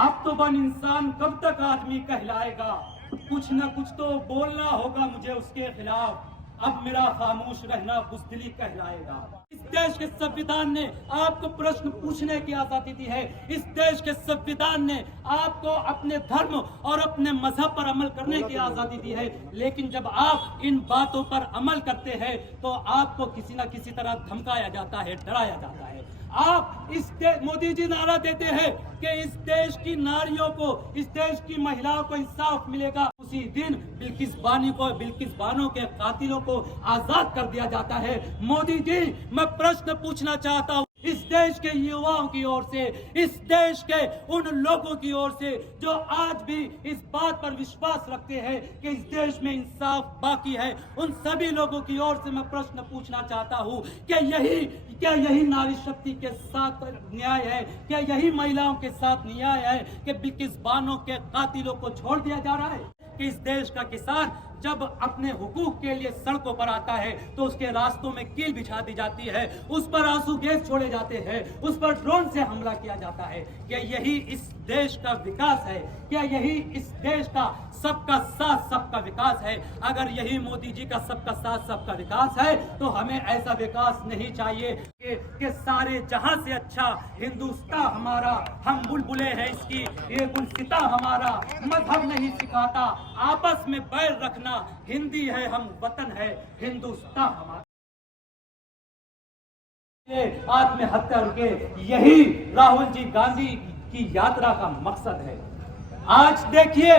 अब तो बन इंसान कब तक आदमी कहलाएगा, कुछ न कुछ तो बोलना होगा मुझे उसके खिलाफ। अब मेरा खामोश रहना बुज़दिली कहलाएगा। इस देश के संविधान ने आपको प्रश्न पूछने की आजादी दी है। इस देश के संविधान ने आपको अपने धर्म और अपने मजहब पर अमल करने की आजादी दी है। लेकिन जब आप इन बातों पर अमल करते हैं तो आपको किसी न किसी तरह धमकाया जाता है, डराया जाता है। आप मोदी जी नारा देते हैं कि इस देश की नारियों को, इस देश की महिलाओं को इंसाफ मिलेगा। उसी दिन बिल्किस बानो के कातिलों को आजाद कर दिया जाता है। मोदी जी, मैं प्रश्न पूछना चाहता हूँ इस देश के युवाओं की ओर से, इस देश के उन लोगों की ओर से जो आज भी इस बात पर विश्वास रखते हैं कि इस देश में इंसाफ बाकी है, उन सभी लोगों की ओर से मैं प्रश्न पूछना चाहता हूँ कि क्या यही नारी शक्ति के साथ न्याय है? क्या यही महिलाओं के साथ न्याय है कि बिल्किस बानो के कातिलों को छोड़ दिया जा रहा है? कि इस देश का किसान जब अपने हुकूक के लिए सड़कों पर आता है तो उसके रास्तों में कील बिछा दी जाती है, उस पर आंसू गैस छोड़े जाते हैं, उस पर ड्रोन से हमला किया जाता है। क्या यही इस देश का विकास है? क्या यही इस देश का सबका साथ सबका विकास है? अगर यही मोदी जी का सबका साथ सबका विकास है तो हमें ऐसा विकास नहीं चाहिए कि सारे जहां से अच्छा हिंदुस्तान हमारा, हम बुलबुले हैं इसकी, ये गुलसिता हमारा, मजहब नहीं सिखाता आपस में बैर रखना, हिंदी है हम, वतन है हिंदुस्तान हमारा। आत्महत्या के यही राहुल जी गांधी की यात्रा का मकसद है। आज देखिए,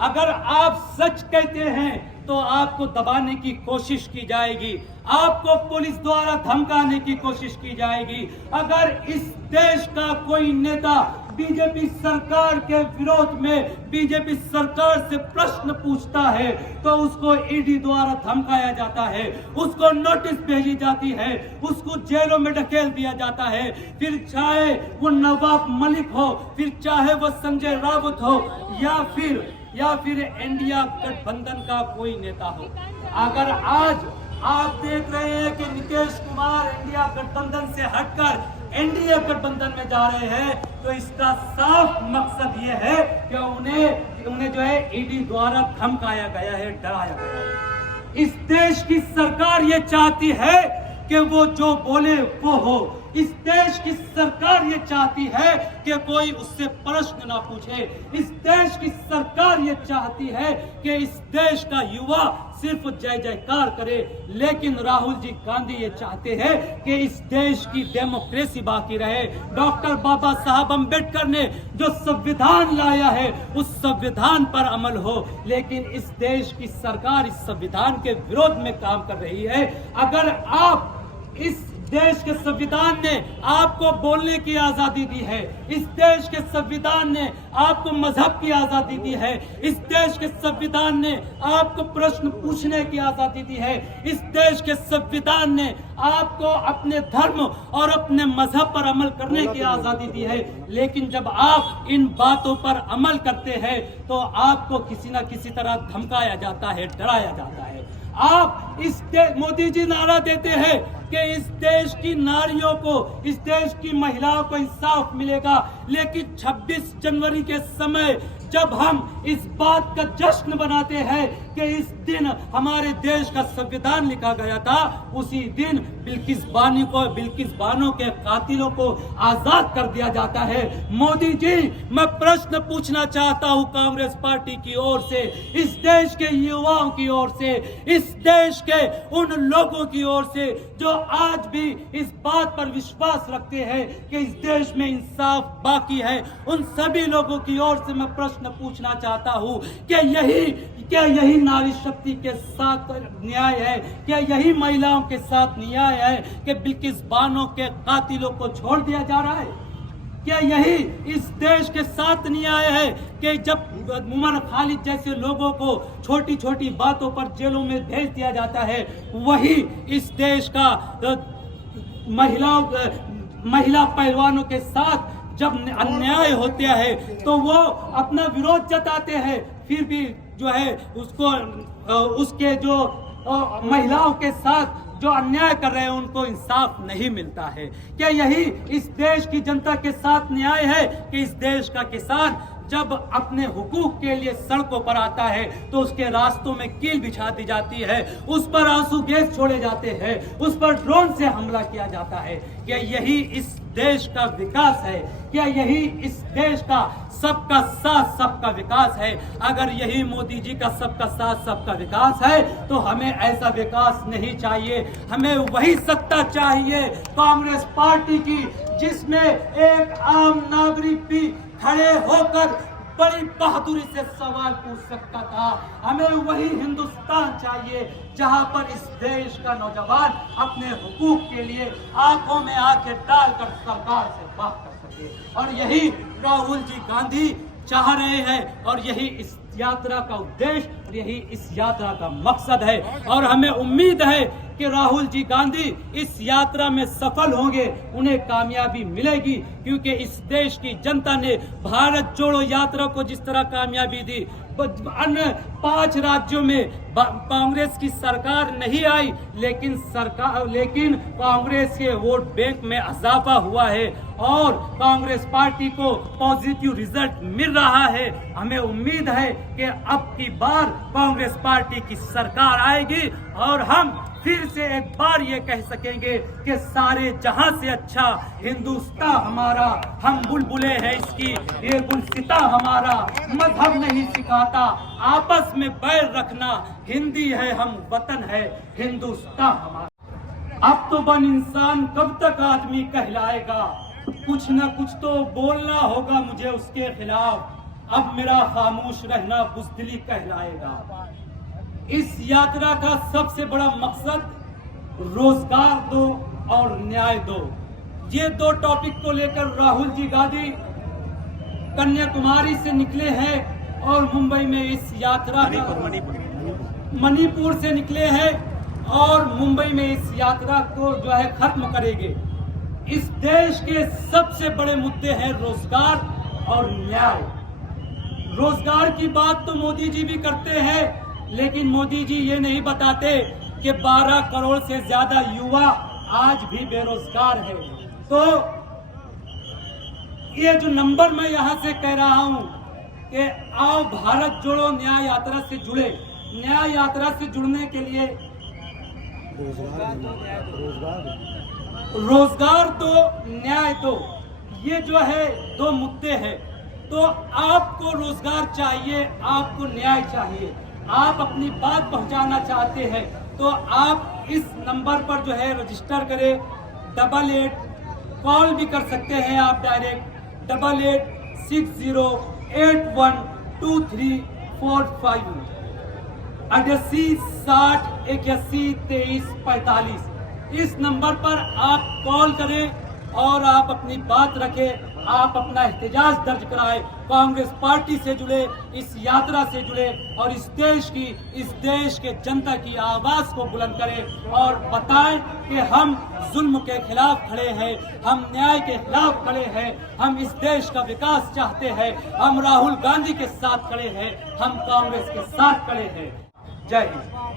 अगर आप सच कहते हैं तो आपको दबाने की कोशिश की जाएगी, आपको पुलिस द्वारा धमकाने की कोशिश की जाएगी। अगर इस देश का कोई नेता बीजेपी सरकार के विरोध में बीजेपी सरकार से प्रश्न पूछता है तो उसको ईडी द्वारा धमकाया जाता है, उसको नोटिस भेजी जाती है, उसको जेलों में ढकेल दिया जाता है। फिर चाहे वो नवाब मलिक हो, फिर चाहे वो संजय राउत हो, या फिर इंडिया गठबंधन का कोई नेता हो। अगर आज आप देख रहे हैं कि नीतीश कुमार इंडिया गठबंधन से हटकर एनडीए गठबंधन में जा रहे हैं तो इसका साफ मकसद ये है कि उन्हें जो है ईडी द्वारा धमकाया गया है, डराया गया है। इस देश की सरकार ये चाहती है कि वो जो बोले वो हो। इस देश की सरकार ये चाहती है कि कोई उससे प्रश्न ना पूछे। इस देश की सरकार ये चाहती है कि इस देश का युवा सिर्फ जय जयकार करे। लेकिन राहुल जी गांधी ये चाहते हैं कि इस देश की डेमोक्रेसी बाकी रहे। डॉक्टर बाबा साहब अम्बेडकर ने जो संविधान लाया है उस संविधान पर अमल हो। लेकिन इस देश की सरकार इस संविधान के विरोध में काम कर रही है। अगर आप इस देश के संविधान ने आपको बोलने की आजादी दी है, इस देश के संविधान ने आपको मजहब की आजादी दी है, इस देश के संविधान ने आपको प्रश्न पूछने की आजादी दी है, इस देश के संविधान ने आपको अपने धर्म और अपने मजहब पर अमल करने की आजादी दी है। लेकिन जब आप इन बातों पर अमल करते हैं तो आपको किसी न किसी तरह धमकाया जाता है, डराया जाता है। आप मोदी जी नारा देते हैं कि इस देश की नारियों को, इस देश की महिलाओं को इंसाफ मिलेगा। लेकिन 26 जनवरी के समय जब हम इस बात का जश्न बनाते हैं कि इस दिन हमारे देश का संविधान लिखा गया था, उसी दिन बिल्किस बानो के कातिलों को आजाद कर दिया जाता है। मोदी जी, मैं प्रश्न पूछना चाहता हूं कांग्रेस पार्टी की ओर से, इस देश के युवाओं की ओर से, इस देश के उन लोगों की ओर से जो आज भी इस बात पर विश्वास रखते हैं कि इस देश में इंसाफ बाकी है, उन सभी लोगों की ओर से मैं प्रश्न पूछना चाहता हूं कि क्या यही नारी शक्ति के साथ न्याय है? क्या यही महिलाओं के साथ न्याय है कि बिल्किस बानो के कातिलों को छोड़ दिया जा रहा है? क्या यही इस देश के साथ न्याय है कि जब उमर खालिद जैसे लोगों को छोटी छोटी बातों पर जेलों में भेज दिया जाता है, वही इस देश का महिला पहलवानों के साथ जब अन्याय होता है तो वो अपना विरोध जताते हैं, फिर भी जो है उसके जो महिलाओं के साथ जो अन्याय कर रहे हैं उनको इंसाफ नहीं मिलता है। क्या यही इस देश की जनता के साथ न्याय है कि इस देश का किसान जब अपने हुकूक के लिए सड़कों पर आता है तो उसके रास्तों में कील बिछा दी जाती है, उस पर आंसू गैस छोड़े जाते हैं, उस पर ड्रोन से हमला किया जाता है? क्या यही इस देश का विकास है? क्या यही इस देश का सबका साथ सबका विकास है? अगर यही मोदी जी का सबका साथ सबका विकास है तो हमें ऐसा विकास नहीं चाहिए। हमें वही सत्ता चाहिए कांग्रेस पार्टी की जिसमें एक आम नागरिक भी खड़े होकर बड़ी बहादुरी से सवाल पूछ सकता था। हमें वही हिंदुस्तान चाहिए जहां पर इस देश का नौजवान अपने हुकूक के लिए आंखों में आंखें डालकर सरकार से बात कर सके। और यही राहुल जी गांधी चाह रहे हैं और यही इस यात्रा का उद्देश्य और यही इस यात्रा का मकसद है। और हमें उम्मीद है कि राहुल जी गांधी इस यात्रा में सफल होंगे, उन्हें कामयाबी मिलेगी, क्योंकि इस देश की जनता ने भारत जोड़ो यात्रा को जिस तरह कामयाबी दी, अन्य 5 राज्यों में कांग्रेस की सरकार नहीं आई, लेकिन कांग्रेस के वोट बैंक में इजाफा हुआ है और कांग्रेस पार्टी को पॉजिटिव रिजल्ट मिल रहा है। हमें उम्मीद है कि अब की बार कांग्रेस पार्टी की सरकार आएगी और हम फिर से एक बार ये कह सकेंगे कि सारे जहां से अच्छा हिंदुस्तान हमारा, हम बुलबुले हैं इसकी, ये गुलसिता हमारा, मजहब नहीं सिखाता आपस में बैर रखना, हिंदी है हम वतन है हिंदुस्तान हमारा। अब तो बन इंसान कब तक आदमी कहलाएगा, कुछ न कुछ तो बोलना होगा मुझे उसके खिलाफ, अब मेरा खामोश रहना बुज़दिली कहलाएगा। इस यात्रा का सबसे बड़ा मकसद रोजगार दो और न्याय दो, ये 2 टॉपिक को लेकर राहुल जी गांधी कन्याकुमारी से निकले हैं और मुंबई में इस यात्रा मणिपुर से निकले हैं और मुंबई में इस यात्रा को जो है खत्म करेंगे। इस देश के सबसे बड़े मुद्दे हैं रोजगार और न्याय। रोजगार की बात तो मोदी जी भी करते हैं, लेकिन मोदी जी ये नहीं बताते कि 12 करोड़ से ज्यादा युवा आज भी बेरोजगार है। तो ये जो नंबर मैं यहाँ से कह रहा हूँ कि आओ भारत जोड़ो न्याय यात्रा से जुड़े, न्याय यात्रा से जुड़ने के लिए रोजगार दो न्याय दो, ये जो है 2 मुद्दे हैं। तो आपको रोजगार चाहिए, आपको न्याय चाहिए, आप अपनी बात पहुंचाना चाहते हैं तो आप इस नंबर पर जो है रजिस्टर करें, 88 कॉल भी कर सकते हैं आप डायरेक्ट 8860812345 8860812345। इस नंबर पर आप कॉल करें और आप अपनी बात रखें, आप अपना एहतजाज दर्ज कराएं, कांग्रेस पार्टी से जुड़े, इस यात्रा से जुड़े और इस देश के जनता की आवाज को बुलंद करें और बताएं कि हम जुल्म के खिलाफ खड़े हैं, हम न्याय के खिलाफ खड़े हैं, हम इस देश का विकास चाहते हैं, हम राहुल गांधी के साथ खड़े हैं, हम कांग्रेस के साथ खड़े हैं। जय हिंद।